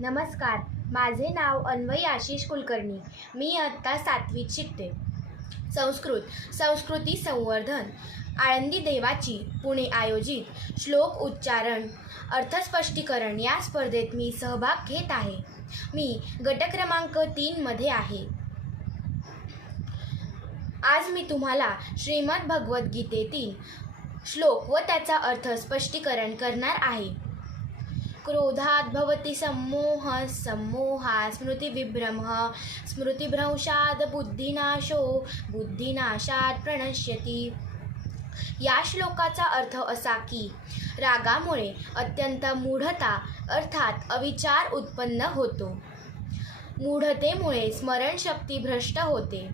नमस्कार माझे नाव अन्वयी आशिष कुलकर्णी. मी आत्ता सातवीत शिकते. संस्कृत संस्कृती संवर्धन. आळंदी देवाची पुणे आयोजित श्लोक उच्चारण अर्थस्पष्टीकरण या स्पर्धेत मी सहभाग घेत आहे. मी गट क्रमांक तीनमध्ये आहे. आज मी तुम्हाला श्रीमद भगवद्गीतेतील श्लोक व त्याचा अर्थ स्पष्टीकरण करणार आहे. क्रोधात भवति सम्मोह सम्मोहा स्मृतिविभ्रमः स्मृतिभ्रंशाद बुद्धिनाशो बुद्धिनाशात प्रणश्यती। या श्लोकाचा अर्थ असा की रागामुळे अत्यंत मूढता अर्थात अविचार उत्पन्न होतो. मूढतेमुळे स्मरणशक्ती भ्रष्ट होते.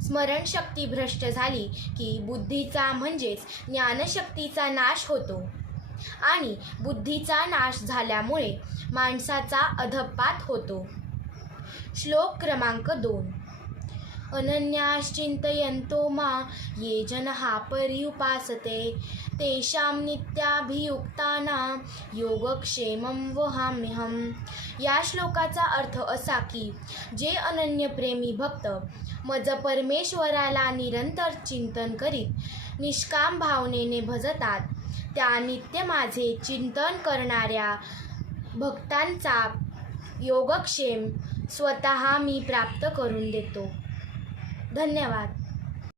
स्मरणशक्ती भ्रष्ट झाली की बुद्धीचा म्हणजेच ज्ञानशक्तीचा नाश होतो. आणि बुद्धीचा नाश झाल्यामुळे माणसाचा अधपात होतो. श्लोक क्रमांक दोन. अनन्याश्चिंतयन्तो मा ये जनहा पर्युपासते तेषां नित्याभियुक्तानां योगक्षेमं वहाम्यहम. या श्लोकाचा अर्थ असा की जे अनन्यप्रेमी भक्त मज परमेश्वराला निरंतर चिंतन करीत निष्काम भावनेने भजतात त्या नित्य माझे चिंतन करणाऱ्या भक्तांचा योगक्षेम स्वतः मी प्राप्त करून देतो. धन्यवाद.